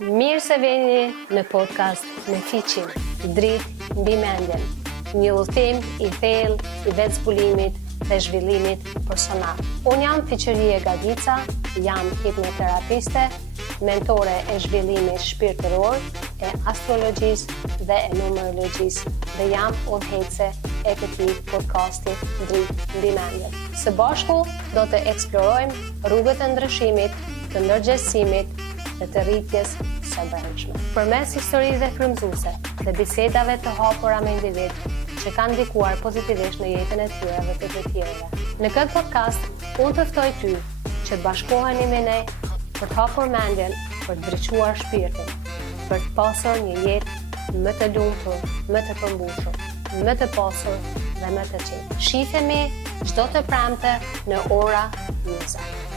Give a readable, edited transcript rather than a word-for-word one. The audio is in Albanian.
Mirë se vini në podcast me Fiqin, dritë mbi mendjen, një udhëtim i thellë i vetë zbulimit dhe zhvillimit personal. Unë jam Fiqërie Gadica, jam hipnoterapiste, mentore e zhvillimit shpirtëror, e astrologjisë dhe e numerologjisë dhe jam udhëheqëse e këtij podcasti dritë mbi mendjen. Së bashku do të eksplorojmë rrugët e ndryshimit, të ndërgjegjësimit dhe të rritjes së brendshme. Përmes historive frymëzuese dhe bisedave të hapura me individ që kanë ndikuar pozitivisht në jetën e tyre dhe të tjerëve. Në këtë podcast, unë të ftoj ty që të bashkoheni me ne për të hapur mendjen, për të ndriçuar shpirtin, për të pasur një jetë më të lumtur, më të përmbushur, më të pasur dhe më të qetë. Shihemi çdo të premte në ora 20.